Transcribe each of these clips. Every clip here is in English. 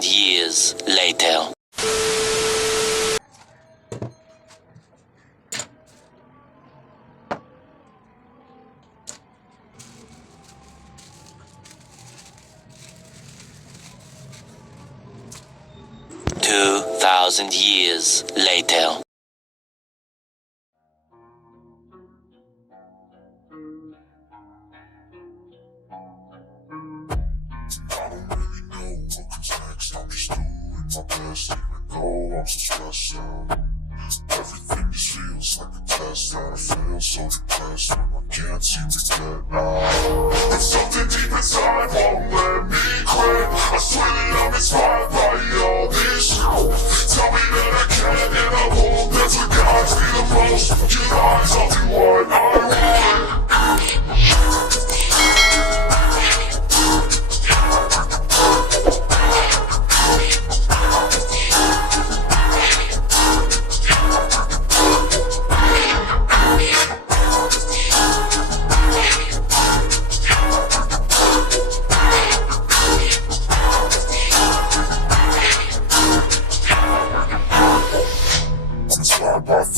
2,000 years later. Years later. I'm so stressed out. Everything just feels like a test, and I feel so depressed when I can't seem to get out. But something deep inside won't let me quit. I swear that I'm inspired by all this shit. Tell me that I can and I won't. That's what guides me the most. Your lies, I'll do what I want.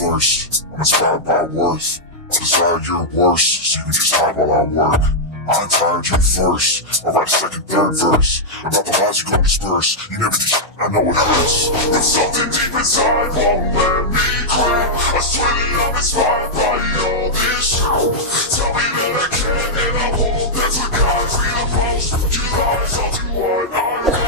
1st. I'm inspired by worth. I desire your worst, so you can just hide while I work. I inspired you first. I write a second, third verse about the lies you gon' disperse. You never do shit, I know it hurts. But something deep inside won't let me quit. I swear that I'm inspired by all this shit. Tell me that I can and I won't. That's what guides me the most. You lies, I'll do what I want.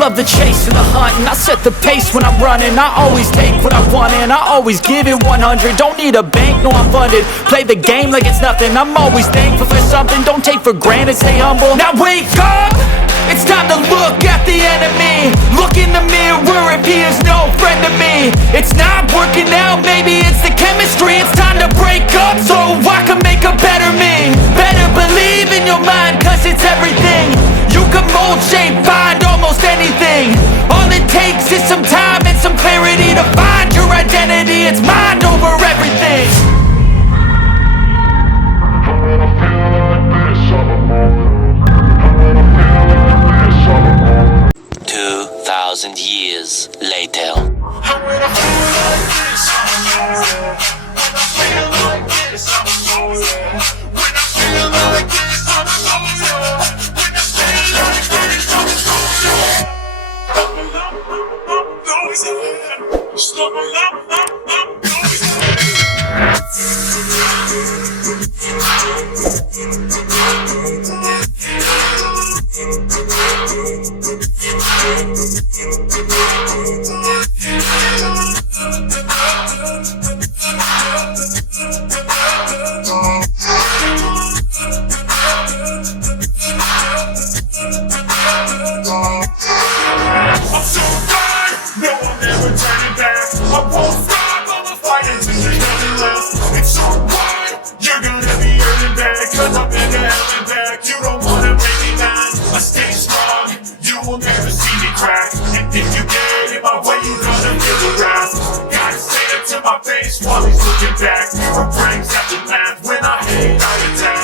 Love the chase and the hunt, and I set the pace when I'm running. I always take what I want and I always give it 100. Don't need a bank, no I'm funded. Play the game like it's nothing. I'm always thankful for something. Don't take for granted, stay humble. Now wake up! It's time to look at the enemy. Look in the mirror if he is no friend to me. It's not working out, maybe it's the chemistry. It's time to break up so I can make a better me. Better believe in your mind, cause it's everything. You can mold, shape, find almost anything. All it takes is some time and some clarity to find your identity. It's mind over everything. 2,000 years later. While he's looking back, her brains have to laugh. When I hate, I attack.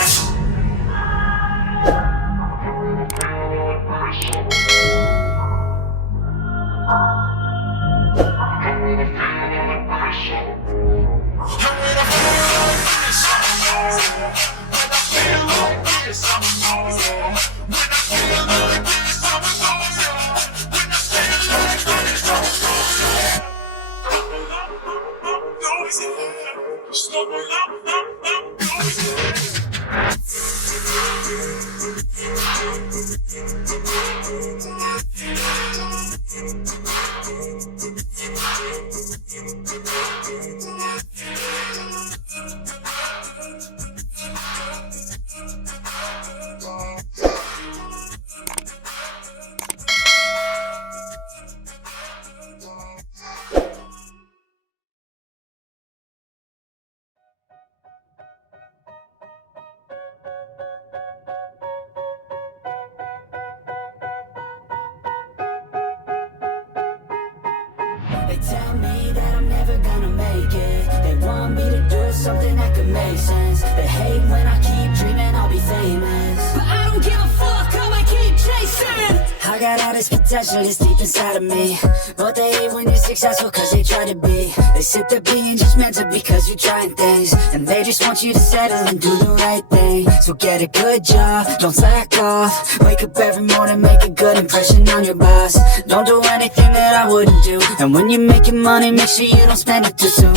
it. They want me to do something that could make sense. They hate when I keep dreaming I'll be famous, but I don't give a fuck, I'ma keep chasing. I got all this potential, it's deep inside of me, but they hate when you're successful cause they try to be. They sit there being judgmental because you're trying things, and they just want you to settle and do the right thing. So get a good job, don't slack off. Wake up every morning, make a good impression on your boss. Don't do anything that I wouldn't do, and when you're making money, make sure you don't spend it too soon.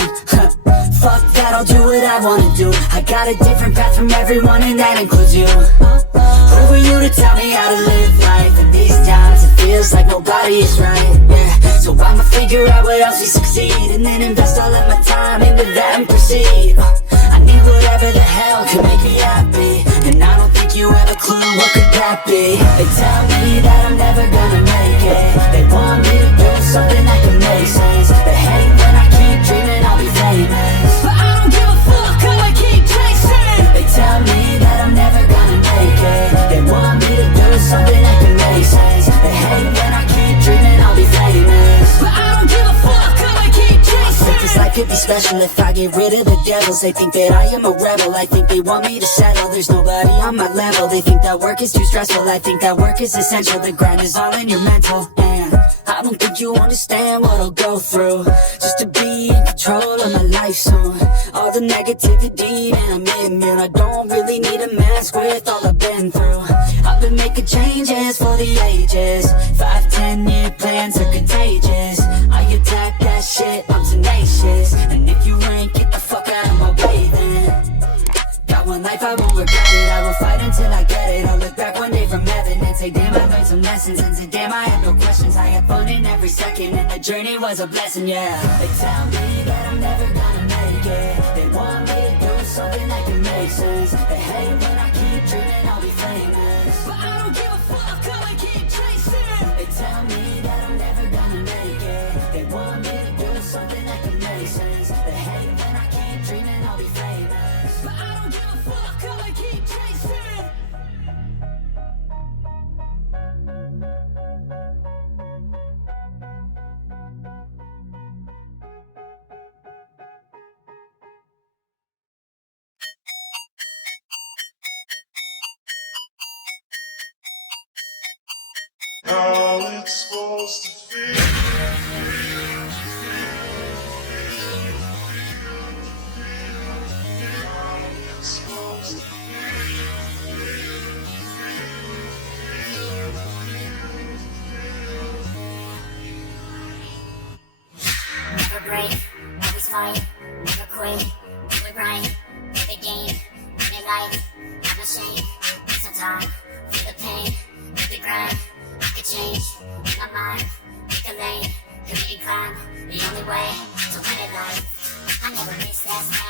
Fuck that, I'll do what I wanna do. I got a different path from everyone, and that includes you. Who are you to tell me how to live life? And these times it feels like nobody is right, yeah. So I'ma figure out what else we succeed, and then invest all of my time into that and proceed. I need whatever the hell can make me happy, and I don't think you have a clue what could that be. They tell me that I'm never gonna make it. They want me to do something that can make sense. They hate when I keep dreaming I'll be famous, but I don't give a fuck, I'ma keep chasing. They tell me that I'm never gonna make it. They want me to do something that can make sense. They hate when I keep dreaming I'll be famous, but I don't give a fuck, I'ma keep chasing. I think this life could be special if I get rid of the devils. They think that I am a rebel, I think they want me to settle. There's nobody on my level, they think that work is too stressful. I think that work is essential, the grind is all in your mental. And I don't think you understand what I'll go through just to be in control of my life soon. All the negativity, and I admit I don't really need a mask with all I've been through. I've been making changes for the ages. 5-10 year plans are contagious. I attack that shit, I'm tenacious. And if you ain't, get the fuck out of my way then. Got one life, I won't regret it. I will fight until I get it. I'll look back one day from heaven and say, damn, I learned some lessons. And say, damn, I had no questions. I had fun in every second, and the journey was a blessing, yeah. They tell me that I'm never gonna make it. They want me to do something that can make sense. They hate when I keep dreaming I'll be famous, but I don't give a fuck, I'ma keep chasing. They tell me that I'm never gonna make it. They want me to do something that can make sense. They hate when I keep dreaming I'll be famous, but I don't give a fuck, I'ma keep chasing. How it's supposed to feel. Never break, always fight, never quit, never grind, play the game, win it life, have no shame, take some time, feel the pain, live the grind, I could change, in my mind, pick a lane, committing crime, the only way to win it life, I never miss that smile.